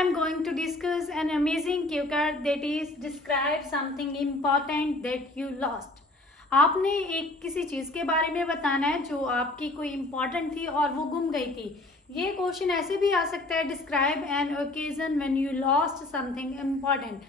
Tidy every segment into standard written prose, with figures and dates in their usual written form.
am going to discuss an amazing cue card that is describe something important that you lost. आपने एक किसी चीज़ के बारे में बताना है जो आपकी कोई इम्पॉर्टेंट थी और वो गुम गई थी. ये क्वेश्चन ऐसे भी आ सकता है, describe an occasion when you lost something important.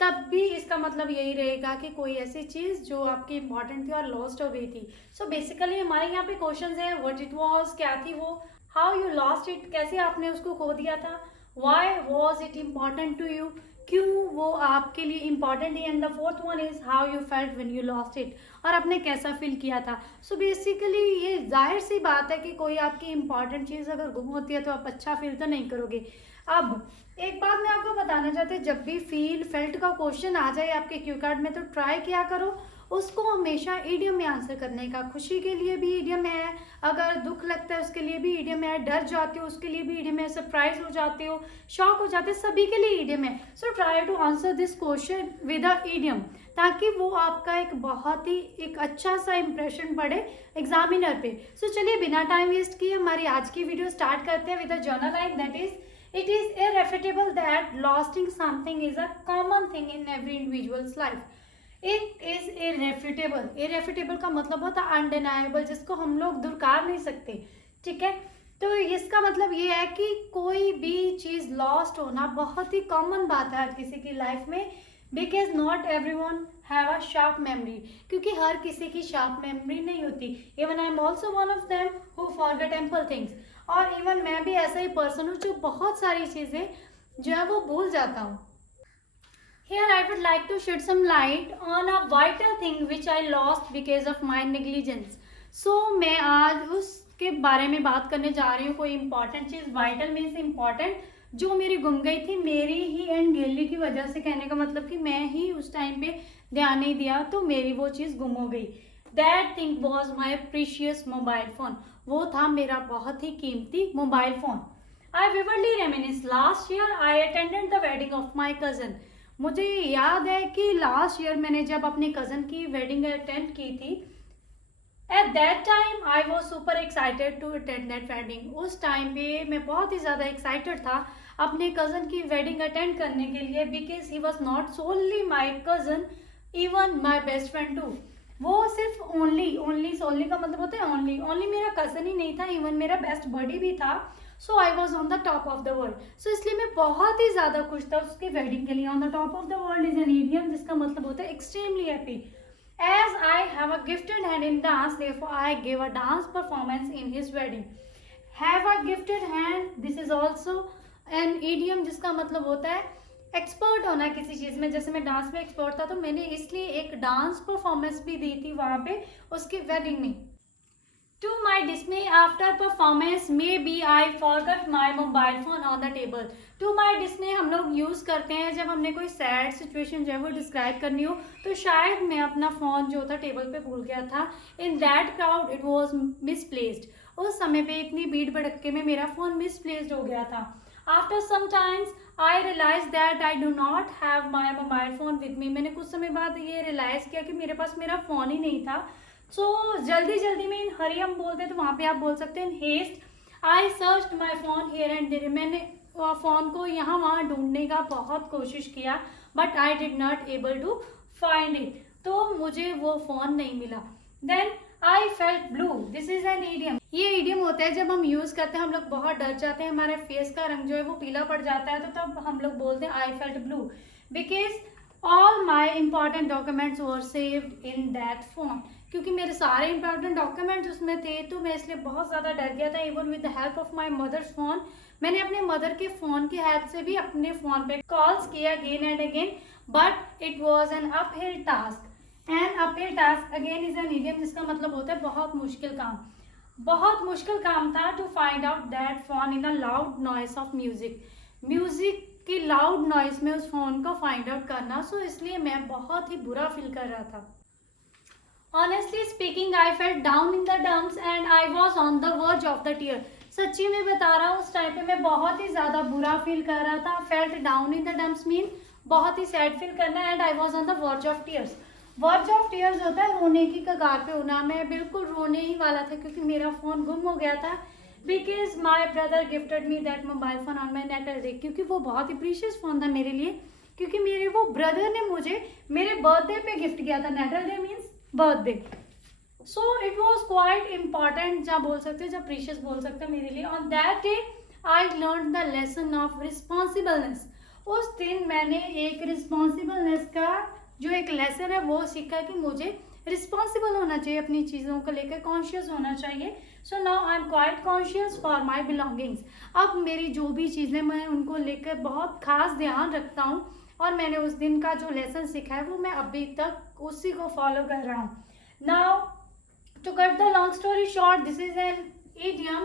तब भी इसका मतलब यही रहेगा कि कोई ऐसी चीज़ जो आपकी इम्पॉर्टेंट थी और लॉस्ट हो गई थी. सो बेसिकली हमारे यहाँ पे क्वेश्चन है व्हाट इट वाज, क्या थी वो, हाउ यू लॉस्ट इट, कैसे आपने उसको खो दिया था, why was it important to you, क्यों वो आपके लिए इम्पॉर्टेंट है, and the fourth one is how you felt when you lost it, और आपने कैसा फील किया था. सो बेसिकली ये जाहिर सी बात है कि कोई आपकी इम्पॉर्टेंट चीज़ अगर गुम होती है तो आप अच्छा फील तो नहीं करोगे. अब एक बात मैं आपको बताना चाहती हूँ, जब भी फील फेल्ट का क्वेश्चन आ जाए आपके क्यू कार्ड में तो ट्राई क्या करो, उसको हमेशा ईडियम में आंसर करने का. खुशी के लिए भी ईडियम है, अगर दुख लगता है उसके लिए भी ईडियम है, डर जाते हो उसके लिए भी ईडियम है, सरप्राइज हो जाते हो, शॉक हो जाते हो, सभी के लिए ईडियम है. So try to answer this question with a idiom, ताकि वो आपका एक बहुत ही एक अच्छा सा इंप्रेशन पड़े एग्जामिनर पे. सो चलिए बिना टाइम वेस्ट किए हमारी आज की वीडियो स्टार्ट करते हैं with a journal line that is it is irrefutable that losing something is a common thing in every individual's life. It is irrefutable. irrefutable का मतलब होता है undeniable, जिसको हम लोग दुरकार नहीं सकते. ठीक है, तो इसका मतलब ये है कि कोई भी चीज़ लॉस्ट होना बहुत ही कॉमन बात है हर किसी की लाइफ में, because not everyone have a sharp memory, क्योंकि हर किसी की शार्प मेमोरी नहीं होती. Even I am also one of them who forget temple things, और इवन मैं भी ऐसा ही पर्सन हूँ जो बहुत सारी चीज़ें जो है वो भूल जाता हूँ. Here I would like to shed some light on a vital thing which I lost because of my negligence. So मैं आज उसके बारे में बात करने जा रही हूँ. कोई इम्पॉर्टेंट चीज़, वाइटल मीन्स इम्पॉर्टेंट, जो मेरी गुम गई थी मेरी ही अनगेली की वजह से. कहने का मतलब कि मैं ही उस टाइम पे ध्यान नहीं दिया तो मेरी वो चीज़ गुम हो गई. That thing was my precious mobile phone. वो था मेरा बहुत ही कीमती mobile phone. I vividly reminisce last year I attended the wedding of my cousin. मुझे याद है कि लास्ट ईयर मैंने जब अपने कज़न की वेडिंग अटेंड की थी, at that time I was super excited to attend that wedding. उस टाइम पे मैं बहुत ही ज़्यादा एक्साइटेड था अपने कज़न की वेडिंग अटेंड करने के लिए, because he was not only my cousin, even my best friend too. वो सिर्फ ओनली का मतलब होता है ओनली मेरा कज़न ही नहीं था, इवन मेरा बेस्ट बडी भी था. So I was on the top of the world. So इसलिए मैं बहुत ही ज़्यादा खुश था उसकी वेडिंग के लिए. On the top of the world is an idiom जिसका मतलब होता है extremely happy. As I have a gifted hand in dance, therefore I give a dance performance in his wedding. Have a gifted hand, this is also an idiom जिसका मतलब होता है expert होना किसी चीज़ में. जैसे मैं डांस में एक्सपर्ट था तो मैंने इसलिए एक डांस परफॉर्मेंस भी दी थी वहाँ पे उसकी वेडिंग में. To my dismay, after performance, maybe I forgot my mobile phone on the table. To my dismay हम लोग यूज़ करते हैं जब हमने कोई सैड सिचुएशन जो है वो डिस्क्राइब करनी हो, तो शायद मैं अपना फ़ोन जो था टेबल पे भूल गया था. In that crowd it was misplaced. उस समय पे इतनी भीड़ भड़क्के में मेरा फ़ोन मिसप्लेस्ड हो गया था. After some times I realise that I do not have my mobile phone with me. मैंने कुछ समय बाद ये रियलाइज़ किया कि मेरे पास मेरा फ़ोन ही नहीं था. सो जल्दी में इन हरी हम बोलते हैं तो वहाँ पे आप बोल सकते हैं in haste I search my phone here and there. मैंने फ़ोन को यहाँ वहाँ ढूंढने का बहुत कोशिश किया, but I did not able to find it. तो मुझे वो फ़ोन नहीं मिला. Then I felt blue. This is an idiom. ये ईडियम होता है जब हम यूज़ करते हैं, हम लोग बहुत डर जाते हैं, हमारे फेस का रंग जो है वो पीला पड़ जाता है, तो तब हम लोग बोलते हैं आई felt blue, because all my important documents were saved in that phone. क्योंकि मेरे सारे इंपॉर्टेंट डॉक्यूमेंट्स उसमें थे तो मैं इसलिए बहुत ज़्यादा डर गया था. Even with the help of my mother's phone, मैंने अपने मदर के फ़ोन की हेल्प से भी अपने फ़ोन पे कॉल्स किया again and again, but it was an uphill task. And uphill task again is an idiom जिसका मतलब होता है बहुत मुश्किल काम. बहुत मुश्किल काम था to find out that phone in the loud noise of music की लाउड नॉइस में उस फ़ोन को फाइंड आउट करना. सो इसलिए मैं बहुत ही बुरा फील कर रहा था. Honestly speaking, I felt down in the dumps and I was on the verge of the tear. सच्ची में बता रहा हूँ उस टाइम पे मैं बहुत ही ज़्यादा बुरा फील कर रहा था. Felt down in the dumps mean बहुत ही सैड फील करना, and I was on the verge of tears. Verge of tears होता है रोने की कगार पे होना. मैं बिल्कुल रोने ही वाला था क्योंकि मेरा फ़ोन गुम हो गया था. Because my brother gifted me that mobile phone on my natal day, क्योंकि वो बहुत ही प्रीशियस फ़ोन था मेरे लिए, क्योंकि मेरे वो ब्रदर ने मुझे मेरे बर्थडे पे गिफ्ट किया था। Natal day means birthday, so it was quite important, जहाँ बोल सकते हैं, जहाँ प्रीशियस बोल सकते हैं मेरे लिए। On that day I learn the lesson of responsibleness. उस दिन मैंने एक रिस्पॉन्सिबलनेस का जो एक लेसन है वो सीखा कि मुझे रिस्पॉन्सिबल होना चाहिए, अपनी चीज़ों को लेकर कॉन्शियस होना चाहिए। So now I am quite conscious for my belongings. अब मेरी जो भी चीज़ें मैं उनको लेकर बहुत खास ध्यान रखता हूँ, और मैंने उस दिन का जो लेसन सीखा है वो मैं अभी तक उसी को फॉलो कर रहा हूँ। Now to cut the long story short, this is an idiom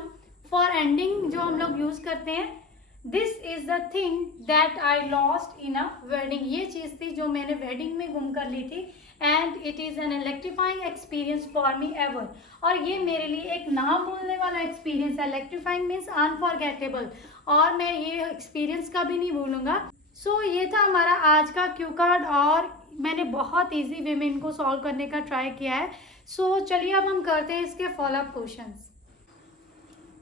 for ending जो हम लोग यूज करते हैं। This is the thing that I lost in a wedding. ये चीज़ थी जो मैंने वेडिंग में गुम कर ली थी, and it is an electrifying experience for me ever. और ये मेरे लिए एक ना भूलने वाला एक्सपीरियंस है। इलेक्ट्रीफाइंग मीन्स अनफॉरगेटेबल, और मैं ये एक्सपीरियंस कभी नहीं भूलूंगा। सो ये था हमारा आज का क्यू कार्ड, और मैंने बहुत ईजी वे में इनको सॉल्व करने का ट्राई किया है। सो चलिए अब हम करते हैं इसके follow up questions.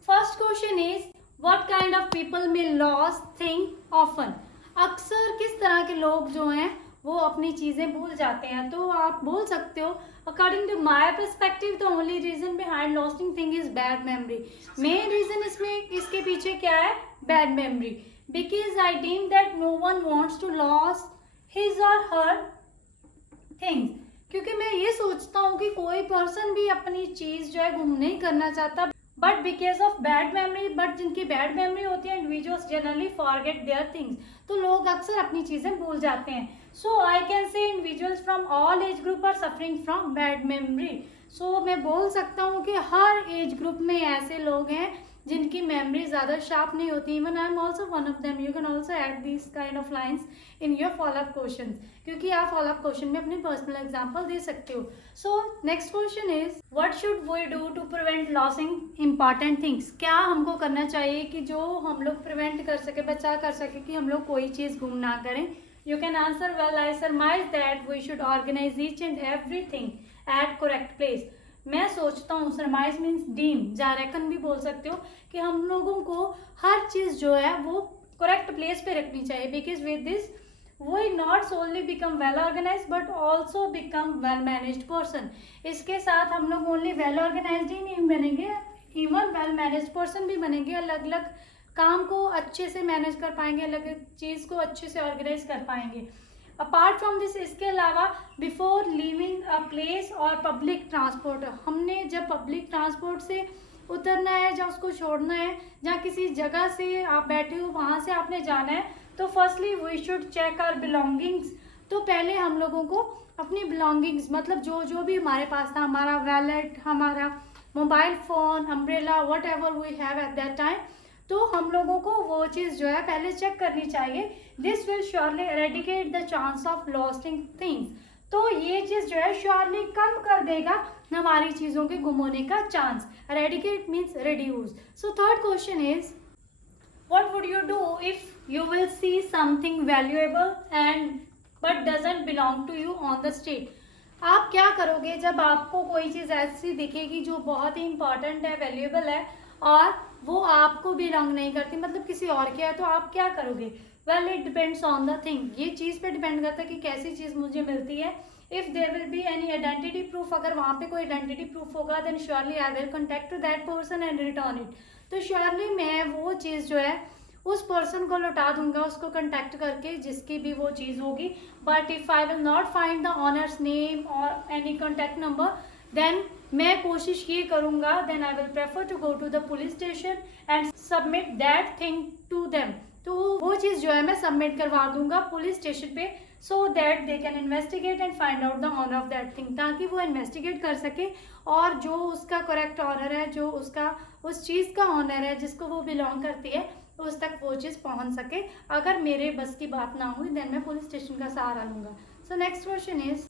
First question is what kind of people may loss thing often. अक्सर किस तरह के लोग जो हैं वो अपनी चीज़ें भूल जाते हैं। तो आप बोल सकते हो, according to my perspective the only reason behind losting thing is bad memory. Main reason इसमें इसके पीछे क्या है? Bad memory. Because I deem that no one wants to loss his और हर थिंग्स, क्योंकि मैं ये सोचता हूँ कि कोई पर्सन भी अपनी चीज़ जो है गुम नहीं करना चाहता, but because of bad memory, but जिनकी बैड मेमोरी होती है individuals generally forget their things. तो लोग अक्सर अपनी चीज़ें भूल जाते हैं। So I can say individuals from all age group are suffering from bad memory. So मैं बोल सकता हूँ कि हर एज ग्रुप में ऐसे लोग हैं जिनकी मेमोरी ज़्यादा शार्प नहीं होती। Even I am also one of them. You can also add this kind of lines in your followup question, क्योंकि आप फॉलोअप क्वेश्चन में अपने पर्सनल एग्जाम्पल दे सकते हो। So next question is what should we do to prevent losing important things. क्या हमको करना चाहिए कि जो हम लोग प्रिवेंट कर सके, बचा कर सके, कि हम लोग कोई चीज़ गुम ना करें। You can answer well I surmise that we should organise each and everything at correct place. मैं सोचता हूँ, सरमाइज मीन्स डीम, या रेकन भी बोल सकते हो, कि हम लोगों को हर चीज़ जो है वो करेक्ट प्लेस पे रखनी चाहिए। Because with this we not only become well organize but also become well managed person. इसके साथ हम लोग ओनली वेल ऑर्गेनाइज्ड ही नहीं बनेंगे, इवन वेल मैनेज्ड पर्सन भी बनेंगे। अलग अलग काम को अच्छे से मैनेज कर पाएंगे, अलग चीज़ को अच्छे से ऑर्गेनाइज कर पाएंगे। अपार्ट फ्रॉम दिस, इसके अलावा बिफोर लिविंग अ प्लेस और पब्लिक ट्रांसपोर्ट, हमने जब पब्लिक ट्रांसपोर्ट से उतरना है, जहाँ उसको छोड़ना है, जहाँ किसी जगह से आप बैठे हो वहाँ से आपने जाना है, तो firstly we should check our belongings. तो पहले हम लोगों को अपनी बिलोंगिंग्स, मतलब जो जो भी हमारे पास था, हमारा वैलेट, हमारा mobile phone, umbrella, whatever we have at that time, तो हम लोगों को वो चीज़ जो है पहले चेक करनी चाहिए। This will surely eradicate the chance of losting things. तो ये चीज़ जो है श्योरली कम कर देगा हमारी चीज़ों के गुम होने का chance. Eradicate means reduce. So third question is what would you do if you will see something valuable and but doesn't belong to you on the street. आप क्या करोगे जब आपको कोई चीज़ ऐसी दिखेगी जो बहुत ही इंपॉर्टेंट है, वैल्यूएबल है, और वो आपको बिलोंग नहीं करती, मतलब किसी और की है, तो आप क्या करोगे? Well it depends on the thing. ये चीज़ पे डिपेंड करता है कि कैसी चीज़ मुझे मिलती है। If there will be any identity proof, अगर वहाँ पे कोई आइडेंटिटी प्रूफ होगा, then surely I will contact to that person and return it. तो श्योरली मैं वो चीज़ जो है उस पर्सन को लौटा दूंगा, उसको कॉन्टैक्ट करके, जिसकी भी वो चीज़ होगी। But if I will not find the owner's name और एनी कॉन्टैक्ट नंबर, देन मैं कोशिश ये करूँगा, then I will prefer to go to the police station and submit that thing to them. तो वो चीज़ जो है मैं सबमिट करवा दूंगा पुलिस स्टेशन पे, so that they can investigate and find out the owner of that thing, ताकि वो इन्वेस्टिगेट कर सके और जो उसका करेक्ट ऑनर है, जो उसका उस चीज़ का ऑनर है जिसको वो बिलोंग करती है, उस तक वो चीज़ पहुंच सके। अगर मेरे बस की बात ना हुई, देन मैं पुलिस स्टेशन का सहारा लूँगा। So next question is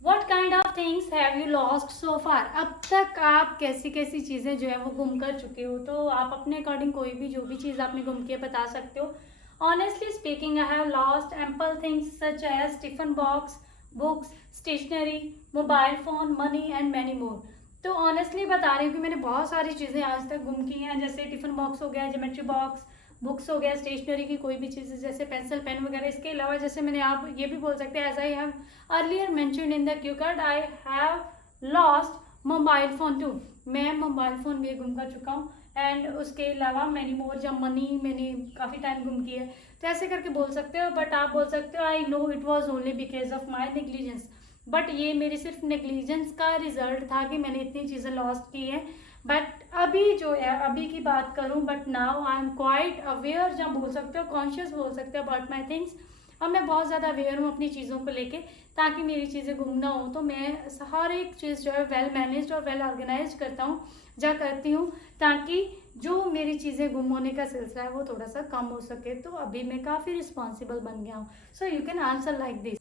what kind of things have you lost so far. अब तक आप कैसी कैसी चीज़ें जो है वो गुम कर चुके हो। तो आप अपने अकॉर्डिंग कोई भी जो भी चीज़ आपने गुम किया बता सकते हो। Honestly speaking, I have lost ample things such as tiffin box, books, stationery, mobile phone, money and many more. तो ऑनेस्टली बता रही हूँ कि मैंने बहुत सारी चीज़ें आज तक गुम की हैं, जैसे टिफ़िन बॉक्स हो गया, ज्योमेट्री बॉक्स, बुक्स हो गया, स्टेशनरी की कोई भी चीज़ें जैसे पेंसिल पेन वगैरह। इसके अलावा जैसे मैंने, आप ये भी बोल सकते हैं, as I have earlier mentioned in the cue card, I have lost mobile phone too. मैं मोबाइल फ़ोन भी गुम कर चुका हूँ। एंड उसके अलावा मैनी मोर, जब मनी मैंने काफ़ी टाइम गुम की है, तो ऐसे करके बोल सकते हो। बट आप बोल सकते हो I know it was only because of my negligence, but ये मेरी सिर्फ नेग्लिजेंस का रिजल्ट था कि मैंने इतनी चीज़ें लॉस्ट की हैं। बट अभी जो है, अभी की बात करूं, but now I am quite aware, जब बोल सकते हो कॉन्शियस बोल सकते हो अबाउट माई थिंग्स। अब मैं बहुत ज़्यादा अवेयर हूँ अपनी चीज़ों को लेके, ताकि मेरी चीज़ें गुम ना हो। तो मैं हर एक चीज़ जो है वेल मैनेज्ड और वेल ऑर्गेनाइज करती हूँ, ताकि जो मेरी चीज़ें गुम होने का सिलसिला है वो थोड़ा सा कम हो सके। तो अभी मैं काफ़ी रिस्पॉन्सिबल बन गया हूँ। So you can answer like this.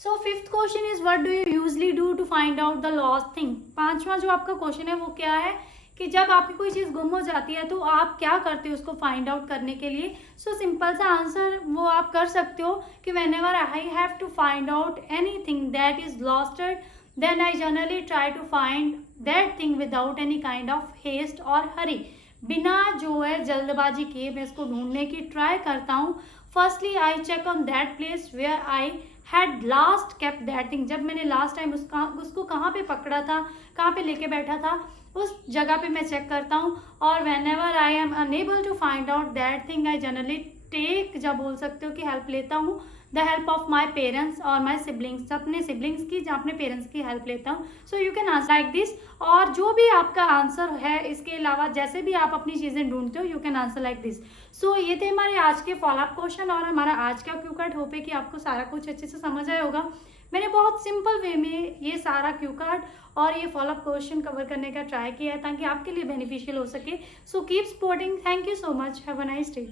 So fifth question is what do you usually do to find out the lost thing. पांचवा जो आपका क्वेश्चन है वो क्या है कि जब आपकी कोई चीज़ गुम हो जाती है तो आप क्या करते हो उसको फाइंड आउट करने के लिए। सो सिंपल सा आंसर वो आप कर सकते हो कि whenever I have to find out anything that is losted, then I generally try to find that thing without any kind of haste और हरी। बिना जो है जल्दबाजी किए मैं इसको ढूंढने की ट्राई करता हूँ। Firstly I check on that place where I had last kept that thing. जब मैंने लास्ट टाइम उसको कहाँ पे पकड़ा था, कहाँ पे लेके बैठा था, उस जगह पे मैं चेक करता हूँ। और whenever I am unable to find out that thing, I generally take, जब बोल सकते हो कि हेल्प लेता हूँ, the help of my parents और माई सिबलिंग्स, अपने सिबलिंग्स की या अपने पेरेंट्स की हेल्प लेता हूँ। So you can answer like this. और जो भी आपका आंसर है इसके अलावा जैसे भी आप अपनी चीज़ें ढूंढते हो, you can answer like this. So ये थे हमारे आज के फॉलोअप क्वेश्चन और हमारा आज का क्यू कार्ड। होप है कि आपको सारा कुछ अच्छे से समझ आया होगा। मैंने बहुत सिंपल वे में ये सारा क्यू कार्ड और ये फॉलोअप क्वेश्चन कवर करने का ट्राई किया है ताकि आपके लिए बेनिफिशियल हो सके। So keep supporting. Thank you so much. Have a nice day.